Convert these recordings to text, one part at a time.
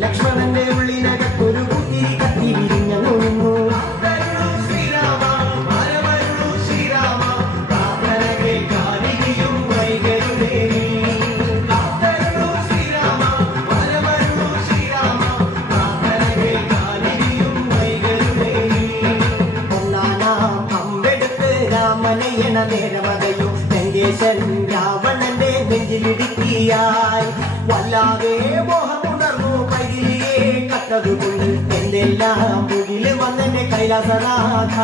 ലക്ഷ്മണന്റെ ഉള്ളിനകത്തൊരു കുത്തിരി കത്തി വിരിഞ്ഞു ശ്രീരാമ ശ്രീരാമ പ്രാർത്ഥന കേൾക്കാനിരിയും വൈകരും നനയണ നേരമതയോ ലങ്കേശൻ രാവണന്റെ നെഞ്ചിലിടുക്കിയായി വല്ലാതെ മോഹമുണർന്നു കൈകിലിയെ കത്തതുകൊണ്ട് എന്തെല്ലാം മുകില് വന്നെന്റെ കൈലാസനാഥ.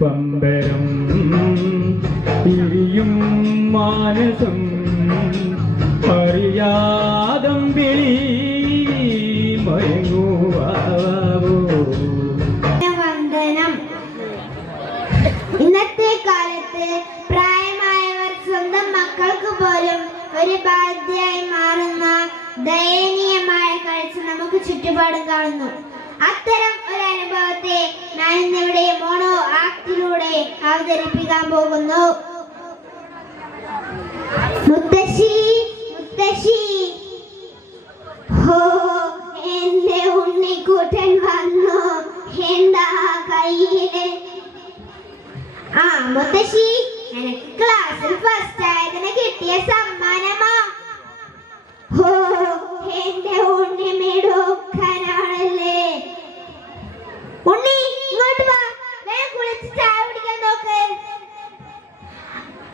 പമ്പരം ഇരിയും മാനസം അറിയാതം വിളി മയങ്ങുവാവോ. വന്ദനം. ഇന്നത്തെ കാലത്ത് പ്രായമായവർ സ്വന്തം മക്കൾക്ക് പോലും ഒരു ബാധ്യതയായി മാറുന്ന ദയനീയമായ കാഴ്ച നമുക്ക് ചുറ്റുപാടും കാണുന്നു. അത്തരം ഒരു അനുഭവത്തെ ഞാൻ ഇന്നിവിടെ മോണോ ആക്ടിലൂടെ അവതരിപ്പിക്കാൻ പോകുന്നു. മുത്തശ്ശി മുത്തശ്ശി, ഹോ എന്റെ ഉണ്ണിക്കുട്ടൻ വന്നു, എന്താ കയ്യില്? ആ മുത്തശ്ശി, എനിക്ക് ക്ലാസ്സിൽ ഫസ്റ്റ് ആയതിന് കിട്ടിയ സമ്മാനമാ. ഹോ എന്റെ ഉണ്ണി മിടുക്കനാണല്ലേ. ഉണ്ണി ഇങ്ങോട്ട് വാ, വേഗം കുളിച്ച് ചായ കുടിക്കാൻ നോക്ക്.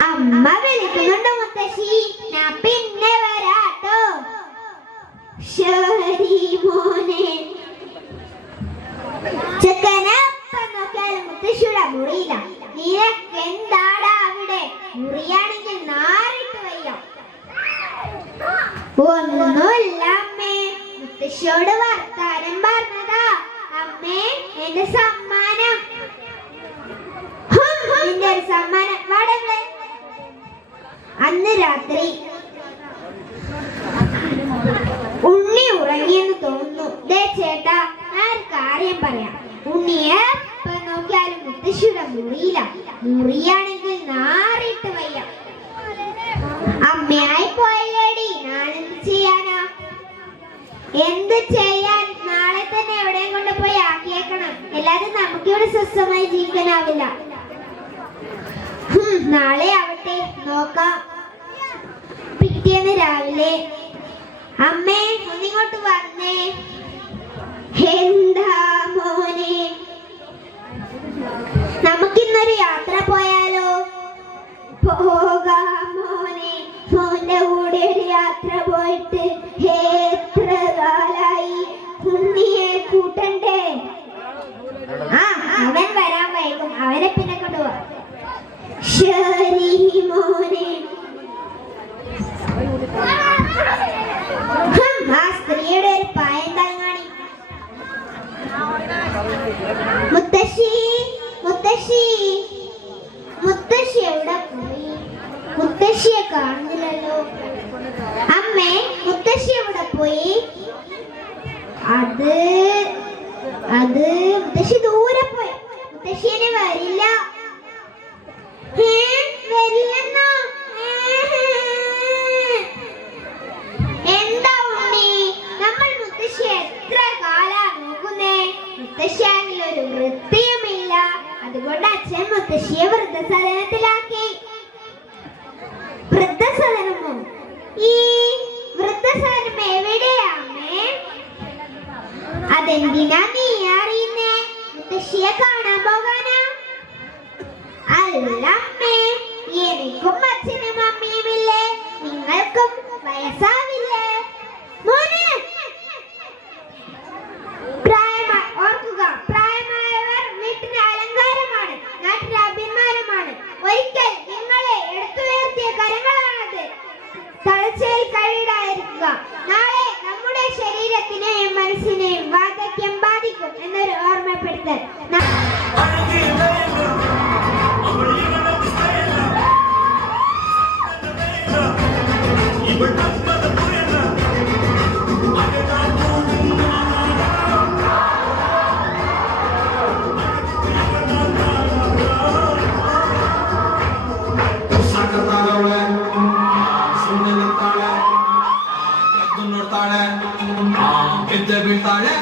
അമ്മ വിളിക്കുന്നുണ്ട് മുത്തശ്ശി, ഞാൻ പിന്നെ വരാട്ടോ. ശരി മോനെ. എന്താടാ അവിടെ? മുറിയാണെങ്കിൽ നാറിട്ട് വയ്യ. ഒന്നുമില്ല അമ്മേ, മുത്തശ്ശിയോട് വർത്താനം പറഞ്ഞതാ. അമ്മേ, എന്റെ സമ്മാനം. നിന്റെ ഒരു സമ്മാനം വാടകളെ. അന്ന് രാത്രി ഉണ്ണി ഉറങ്ങിയെന്ന് തോന്നുന്നു. ദേ ചേട്ടാ, ഞാൻ ഒരു കാര്യം പറയാം. ഉണ്ണിയെ എപ്പോ നോക്കിയാലും മുത്തശ്ശിയുടെ മുറിയില്ല. മുറിയാണെങ്കിൽ നാറിട്ട് വയ്യ. അമ്മയായി പോയല്ലേടി, ഞാനെന്ത് ചെയ്യാനാ? എന്ത് ചെയ്യാൻ? നാളെ തന്നെ എവിടെയും കൊണ്ട് പോയി ആക്കിയേക്കണം. എല്ലാരും നമുക്കിവിടെ സ്വസ്ഥമായി ജീവിക്കാനാവില്ല. നാളെ ആവട്ടെ, നോക്കാം. പിറ്റേന്ന് രാവിലെ, അമ്മേ ഒന്നിങ്ങോട്ട് വന്നേ. എന്താ മോനെ? നമുക്കിന്നൊരു യാത്ര പോയാലോ? പോകാം മോനെ. മോന്റെ കൂടെ ഒരു യാത്ര പോയിട്ട് എത്ര കാലായി. ഉണ്ണിയെ കൂട്ടണ്ടേ? ആ, അവൻ വരാൻ വൈകും. അവനെ പിന്നെ കൊണ്ടുപോവാ. ശരി മോനെ. ആ സ്ത്രീയുടെ ഒരു പായം തലങ്ങാണി. മുത്തശ്ശി, മുത്തശ്ശി, മുത്തശ്ശി എവിടെ പോയി? മുത്തശ്ശിയെ കാണുന്നില്ലല്ലോ. അമ്മേ, മുത്തശ്ശി എവിടെ പോയി? അത് മുത്തശ്ശി ദൂരെ പോയി. മുത്തശ്ശിനെ വരില്ല. വരില്ലെന്നോ? എന്താ ഉണ്ണി, നമ്മൾ മുത്തശ്ശി എത്ര കാലാ നോക്കുന്നേ? മുത്തശ്ശിയാണെങ്കിൽ ഒരു വൃത്തിയുമില്ല. അതുകൊണ്ട് അച്ഛൻ മുത്തശ്ശിയെ വൃദ്ധസദനത്തിലാക്കി. വൃദ്ധസദനമോ? ഈ വൃദ്ധസദനം എവിടെയാ അമ്മേ? അതെന്തിനാ നീ അറിയുന്നേ? മുത്തശ്ശിയെ കാണാൻ പോകാനാ? അല്ല അമ്മേ, എനിക്കും അച്ഛനും അമ്മയുമില്ലേ? നിങ്ങൾക്കും വയസ്സാവില്ലേ? മോനെ, ഓർക്കുക, പ്രായമായവർ വീട്ടിന് അലങ്കാരമാണ്, നാട്ടിലെ അഭിമാനമാണ്. ഒരിക്കൽ നിങ്ങളെ എടുത്തുയർത്തിയ കരങ്ങളാണത്. തളർച്ചയിൽ കഴിയാതിരിക്കുക. നാളെ നമ്മുടെ ശരീരത്തിനെയും മനസ്സിനെയും വാർദ്ധക്യം ബാധിക്കും എന്നൊരു ഓർമ്മപ്പെടുത്തൽ. Bíltale,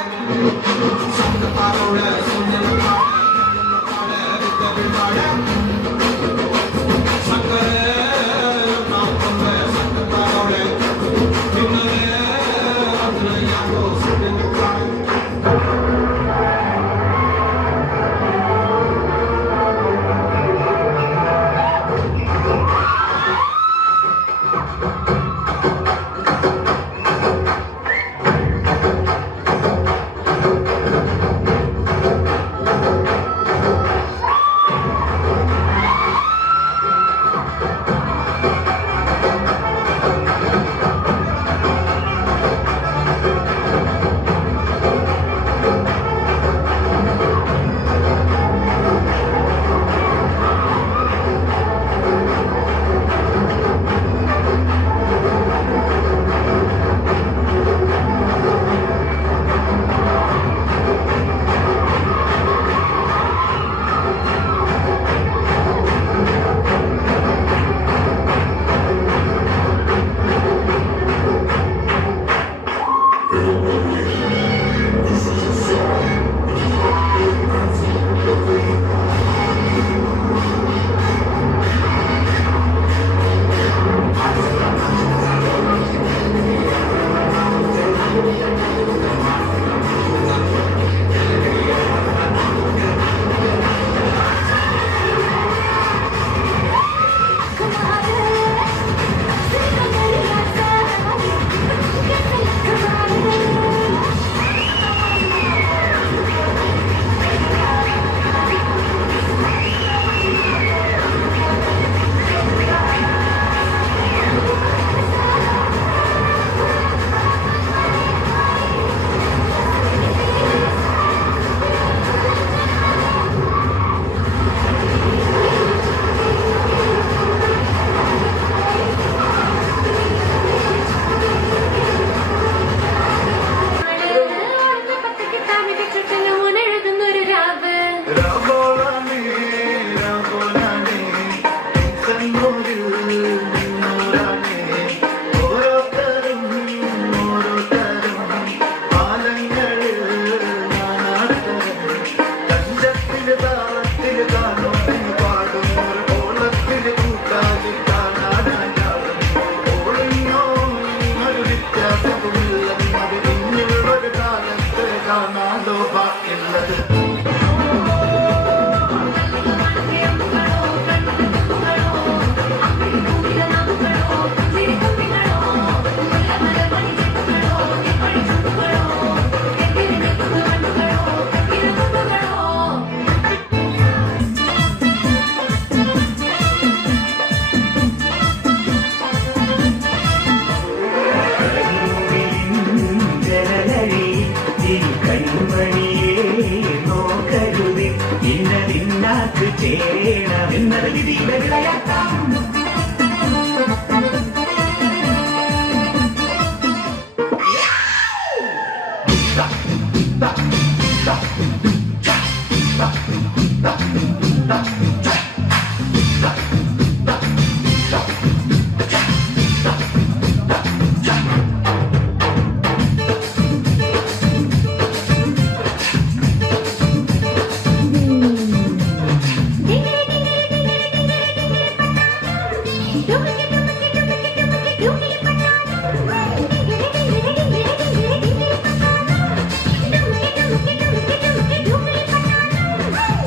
കാത്ത് ചേരണം എന്നത് വിധിയുടെ വിളയാട്ടം.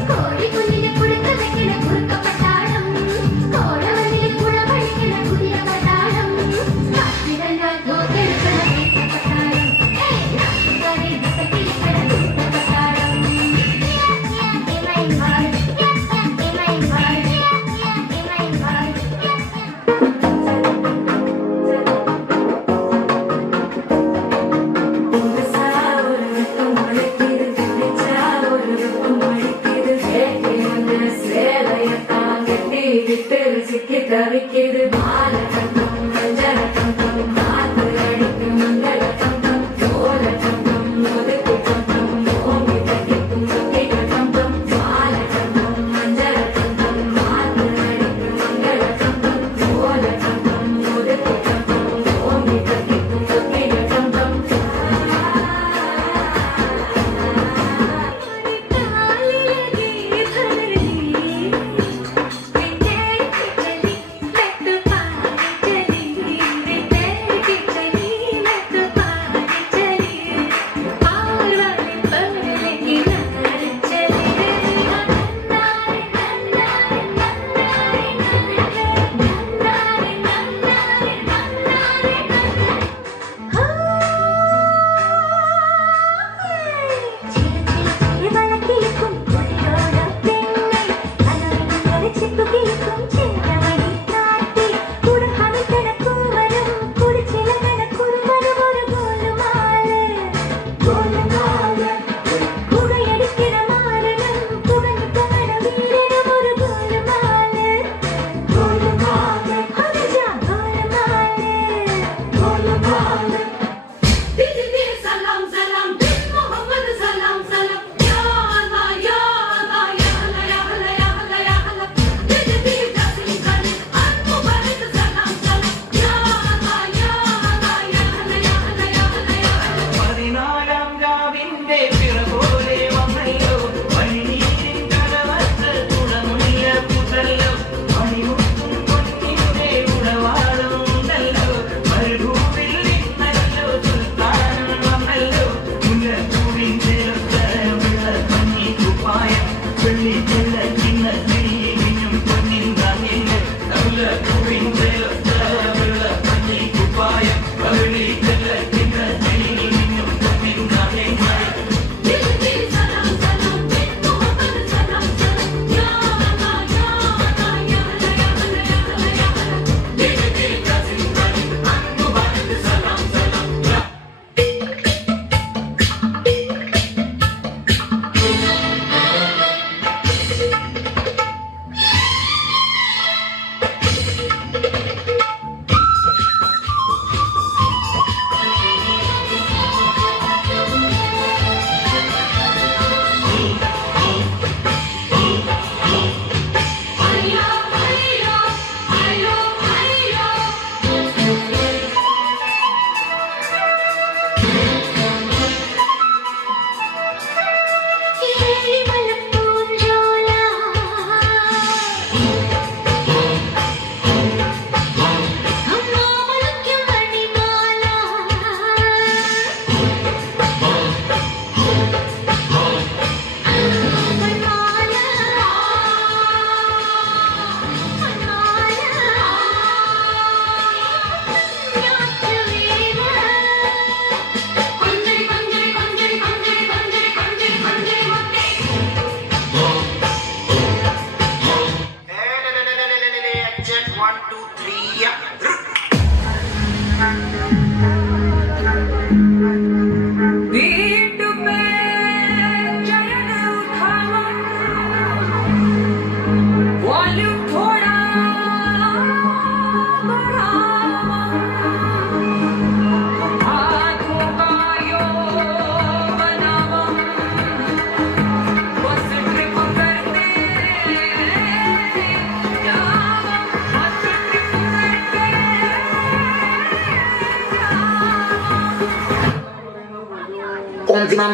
കോഴിക്കുഞ്ഞിനെ കൊടുത്തു വെക്കണ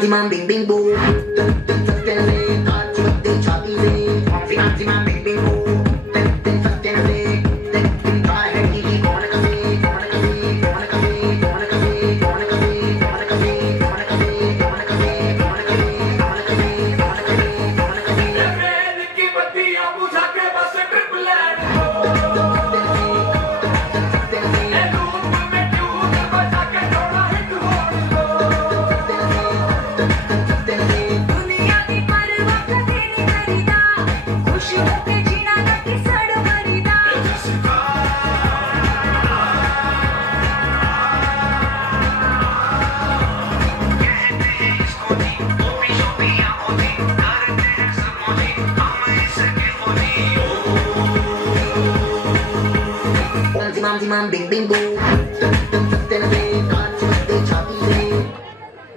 zimam bing bing boo. Satya se kaach batte chhati se. Zimam bing bing boo. Satya se दिखता है कि कौन कसे कौन कसे कौन कसे कौन कसे कौन कसे कौन कसे कौन कसे कौन कसे कौन कसे कौन कसे कौन कसे कौन कसे ट्रेन की बत्तियां बुझा के बस ट्रिप लैंड को ए लूप में ट्यून बजा के थोड़ा हिट हो दुनिया की परवाह कदे नहीं करीदा खुश होके जीना ना कि सड़ मरीदा zimam bing bing boo.